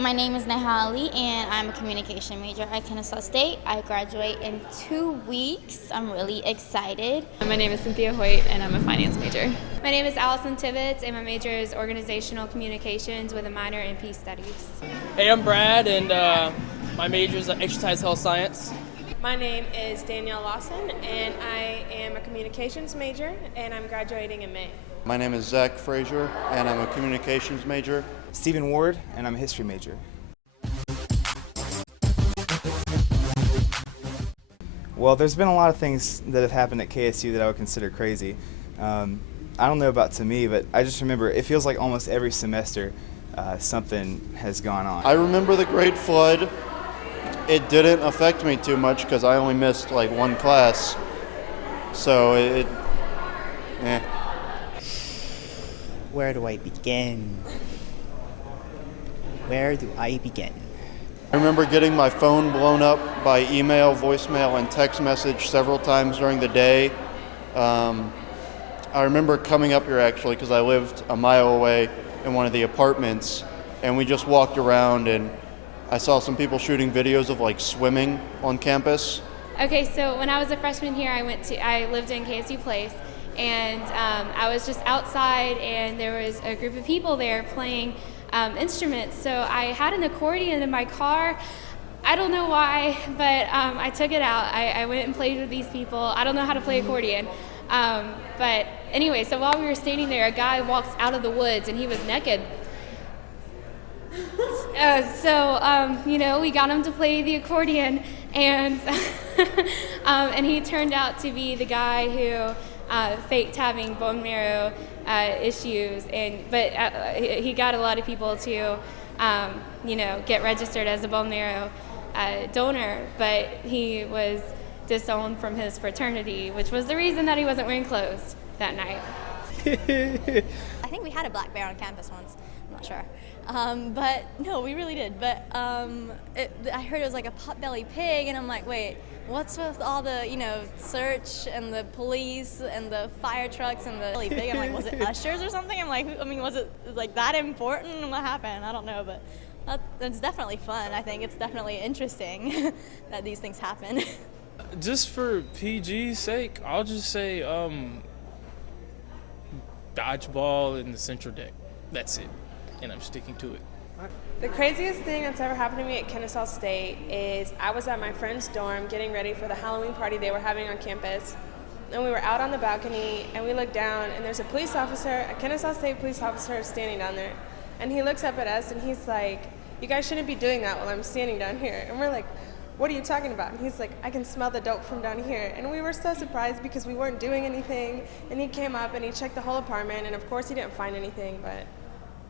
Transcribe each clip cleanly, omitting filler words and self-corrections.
My name is Nahali, and I'm a communication major at Kennesaw State. I graduate in 2 weeks. I'm really excited. My name is Cynthia Hoyt, and I'm a finance major. My name is Allison Tibbetts, and my major is organizational communications with a minor in peace studies. Hey, I'm Brad, and my major is exercise health science. My name is Danielle Lawson, and I am a communications major, and I'm graduating in May. My name is Zach Frazier, and I'm a communications major. Stephen Ward, and I'm a history major. Well, there's been a lot of things that have happened at KSU that I would consider crazy. I don't know about to me, but I just remember it feels like almost every semester something has gone on. I remember the Great Flood. It didn't affect me too much because I only missed like one class. So Where do I begin? Where do I begin? I remember getting my phone blown up by email, voicemail, and text message several times during the day. I remember coming up here actually because I lived a mile away in one of the apartments, and we just walked around and I saw some people shooting videos of like swimming on campus. Okay, so when I was a freshman here, I lived in KSU Place, and I was just outside, and there was a group of people there playing instruments. So I had an accordion in my car. I don't know why, but I took it out. I went and played with these people. I don't know how to play accordion. But anyway, so while we were standing there, a guy walks out of the woods, and he was naked. We got him to play the accordion, and and he turned out to be the guy who faked having bone marrow issues, but he got a lot of people to get registered as a bone marrow donor, but he was disowned from his fraternity, which was the reason that he wasn't wearing clothes that night. I think we had a black bear on campus once. I'm not sure. But no, we really did. But I heard it was like a pot-bellied pig, and I'm like, wait, what's with all the, search and the police and the fire trucks and the pig? I'm like, was it ushers or something? I'm like, was it like that important? What happened? I don't know, but it's definitely fun. I think it's definitely interesting that these things happen. Just for PG's sake, I'll just say dodgeball in the central deck. That's it. And I'm sticking to it. The craziest thing that's ever happened to me at Kennesaw State is I was at my friend's dorm getting ready for the Halloween party they were having on campus. And we were out on the balcony, and we looked down, and there's a Kennesaw State police officer standing down there. And he looks up at us, and he's like, "You guys shouldn't be doing that while I'm standing down here." And we're like, "What are you talking about?" And he's like, "I can smell the dope from down here." And we were so surprised because we weren't doing anything. And he came up, and he checked the whole apartment, and of course he didn't find anything, but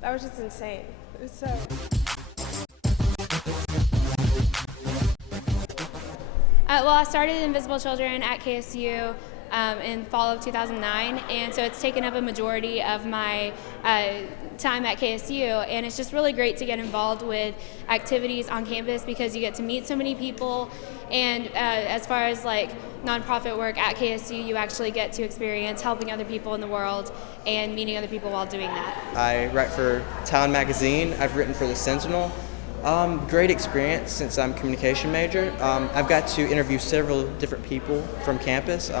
that was just insane. It was so... I started Invisible Children at KSU in fall of 2009, and so it's taken up a majority of my time at KSU, and it's just really great to get involved with activities on campus because you get to meet so many people, and as far as like nonprofit work at KSU, you actually get to experience helping other people in the world and meeting other people while doing that. I write for Town Magazine. I've written for the Sentinel. Great experience since I'm a communication major. I've got to interview several different people from campus,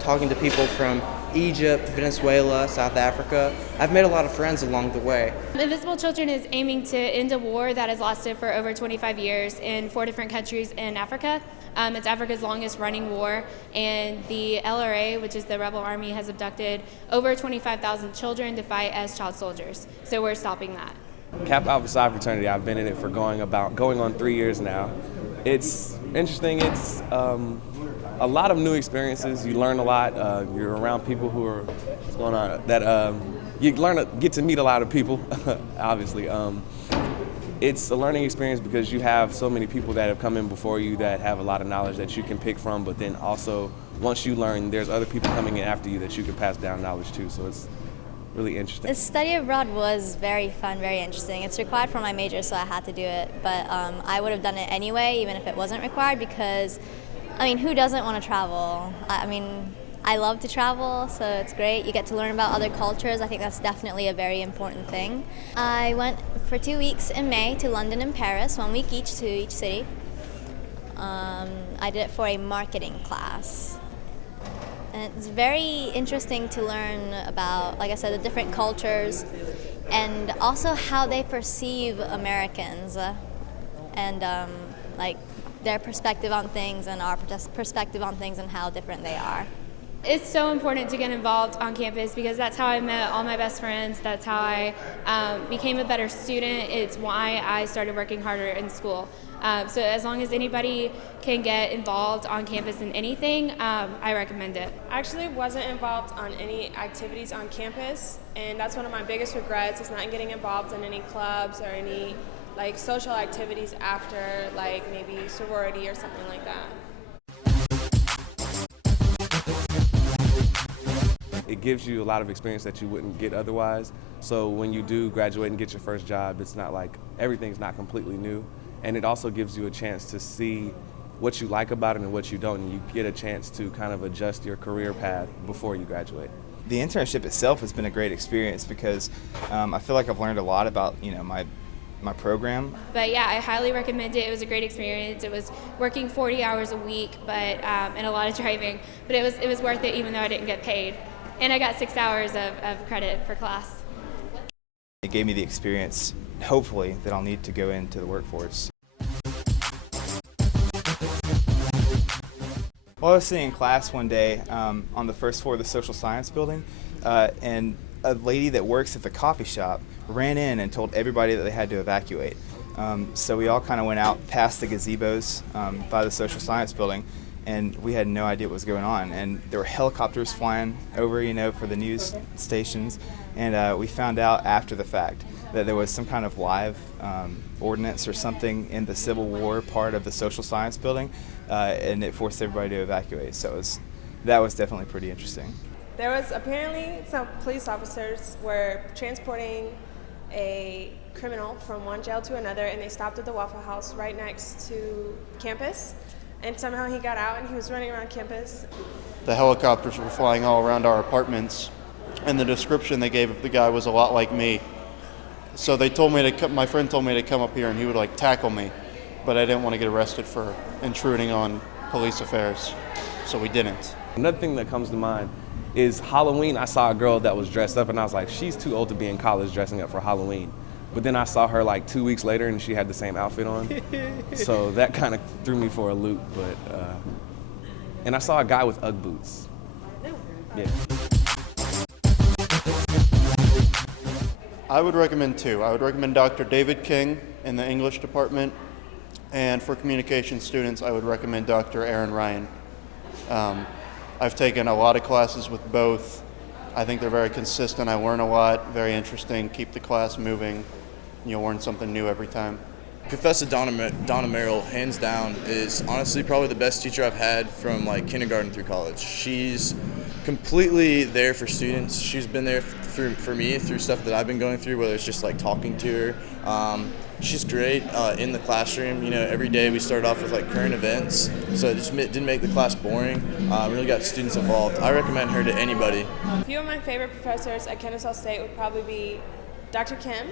talking to people from Egypt, Venezuela, South Africa. I've made a lot of friends along the way. Invisible Children is aiming to end a war that has lasted for over 25 years in 4 different countries in Africa. It's Africa's longest running war, and the LRA, which is the rebel army, has abducted over 25,000 children to fight as child soldiers. So we're stopping that. Kappa Alpha Psi fraternity, I've been in it for going on 3 years now. It's interesting. It's a lot of new experiences. You learn a lot. You're around people who are you get to meet a lot of people. Obviously, it's a learning experience because you have so many people that have come in before you that have a lot of knowledge that you can pick from. But then also, once you learn, there's other people coming in after you that you can pass down knowledge to. So it's really interesting. The study abroad was very fun, very interesting. It's required for my major, so I had to do it. But I would have done it anyway, even if it wasn't required, because, who doesn't want to travel? I love to travel, so it's great. You get to learn about other cultures. I think that's definitely a very important thing. I went for 2 weeks in May to London and Paris, 1 week each to each city. I did it for a marketing class. And it's very interesting to learn about, like I said, the different cultures and also how they perceive Americans and like their perspective on things and our perspective on things and how different they are. It's so important to get involved on campus because that's how I met all my best friends. That's how I became a better student. It's why I started working harder in school. So as long as anybody can get involved on campus in anything, I recommend it. I actually wasn't involved on any activities on campus, and that's one of my biggest regrets is not getting involved in any clubs or any like social activities after, like maybe sorority or something like that. It gives you a lot of experience that you wouldn't get otherwise. So when you do graduate and get your first job, it's not like everything's not completely new. And it also gives you a chance to see what you like about it and what you don't, and you get a chance to kind of adjust your career path before you graduate. The internship itself has been a great experience because I feel like I've learned a lot about my program. But yeah, I highly recommend it. It was a great experience. It was working 40 hours a week, but and a lot of driving. But it was worth it even though I didn't get paid. And I got 6 hours of credit for class. It gave me the experience, hopefully, that I'll need to go into the workforce. Well, I was sitting in class one day on the first floor of the social science building, and a lady that works at the coffee shop ran in and told everybody that they had to evacuate. So we all kind of went out past the gazebos by the social science building, and we had no idea what was going on. And there were helicopters flying over, for the news stations, and we found out after the fact that there was some kind of live ordinance or something in the Civil War part of the social science building, and it forced everybody to evacuate. So that was definitely pretty interesting. There was apparently some police officers were transporting a criminal from one jail to another, and they stopped at the Waffle House right next to campus. And somehow he got out and he was running around campus. The helicopters were flying all around our apartments, and the description they gave of the guy was a lot like me. So they told me my friend told me to come up here and he would like tackle me, but I didn't want to get arrested for intruding on police affairs, so we didn't. Another thing that comes to mind is Halloween. I saw a girl that was dressed up and I was like, she's too old to be in college dressing up for Halloween. But then I saw her like 2 weeks later and she had the same outfit on. So that kind of threw me for a loop. But and I saw a guy with Ugg boots. Yeah. I would recommend two. I would recommend Dr. David King in the English department, and for communication students, I would recommend Dr. Aaron Ryan. I've taken a lot of classes with both. I think they're very consistent. I learn a lot, very interesting, keep the class moving. You'll learn something new every time. Professor Donna Merrill, hands down, is honestly probably the best teacher I've had from like kindergarten through college. She's completely there for students. She's been there for me through stuff that I've been going through, whether it's just like talking to her. She's great in the classroom. Every day we started off with like current events, so it just didn't make the class boring. Really got students involved. I recommend her to anybody. A few of my favorite professors at Kennesaw State would probably be Dr. Kim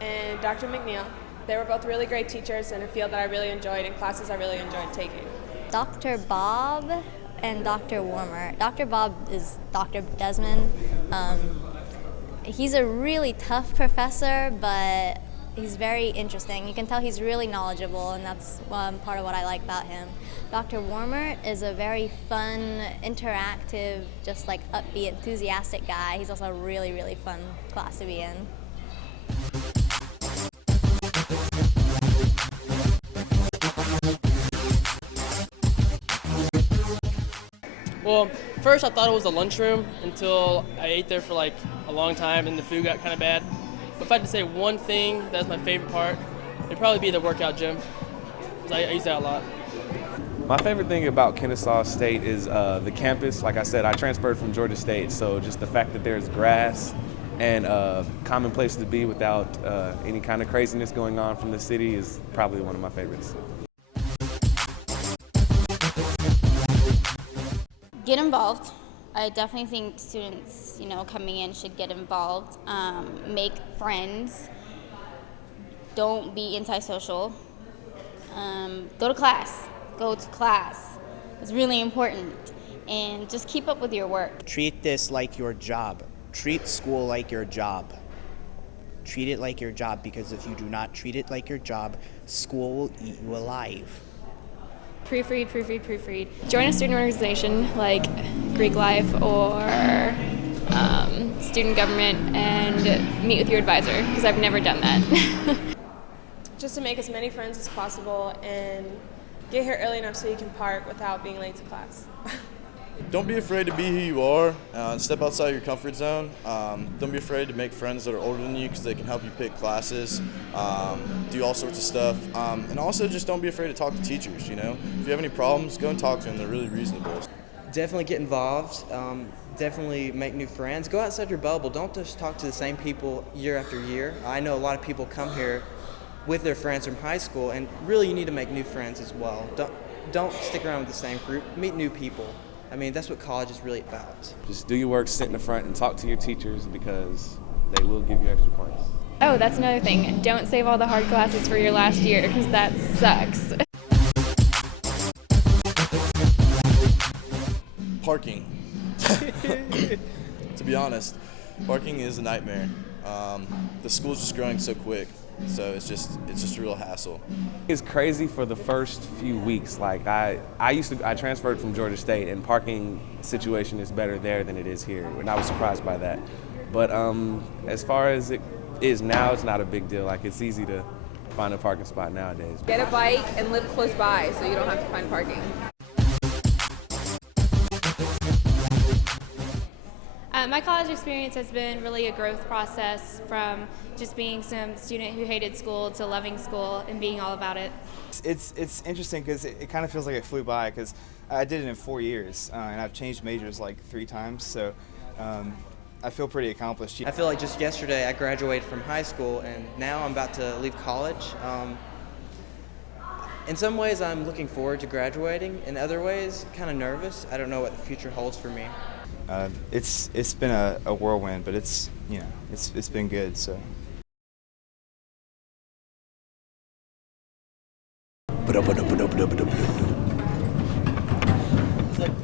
and Dr. McNeil. They were both really great teachers in a field that I really enjoyed and classes I really enjoyed taking. Dr. Bob and Dr. Warmer. Dr. Bob is Dr. Desmond. He's a really tough professor, but he's very interesting. You can tell he's really knowledgeable, and that's part of what I like about him. Dr. Warmer is a very fun, interactive, just like upbeat, enthusiastic guy. He's also a really, really fun class to be in. Well, first I thought it was the lunchroom until I ate there for like a long time and the food got kind of bad. But if I had to say one thing that's my favorite part, it'd probably be the workout gym, because I use that a lot. My favorite thing about Kennesaw State is the campus. Like I said, I transferred from Georgia State, so just the fact that there's grass and a common place to be without any kind of craziness going on from the city is probably one of my favorites. Get involved. I definitely think students, coming in should get involved, make friends, don't be antisocial, go to class. It's really important, and just keep up with your work. Treat this like your job. Treat school like your job. Treat it like your job, because if you do not treat it like your job, school will eat you alive. Proofread, proofread, proofread. Join a student organization like Greek Life or student government and meet with your advisor, because I've never done that. Just to make as many friends as possible and get here early enough so you can park without being late to class. Don't be afraid to be who you are. Step outside your comfort zone. Don't be afraid to make friends that are older than you, because they can help you pick classes, do all sorts of stuff. And also just don't be afraid to talk to teachers, If you have any problems, go and talk to them. They're really reasonable. Definitely get involved. Definitely make new friends. Go outside your bubble. Don't just talk to the same people year after year. I know a lot of people come here with their friends from high school, and really you need to make new friends as well. Don't stick around with the same group. Meet new people. I mean, that's what college is really about. Just do your work, sit in the front, and talk to your teachers, because they will give you extra points. Oh, that's another thing. Don't save all the hard classes for your last year, because that sucks. Parking. To be honest, parking is a nightmare. The school's just growing so quick, so it's just a real hassle. It's crazy for the first few weeks. Like I transferred from Georgia State, and parking situation is better there than it is here, and I was surprised by that. But as far as it is now, it's not a big deal. Like, it's easy to find a parking spot nowadays. Get a bike and live close by so you don't have to find parking. My college experience has been really a growth process, from just being some student who hated school to loving school and being all about it. It's interesting because it kind of feels like it flew by, because I did it in 4 years, and I've changed majors like 3 times, so I feel pretty accomplished. I feel like just yesterday I graduated from high school, and now I'm about to leave college. In some ways I'm looking forward to graduating. In other ways, kind of nervous. I don't know what the future holds for me. It's been a whirlwind, but it's been good. So. It's like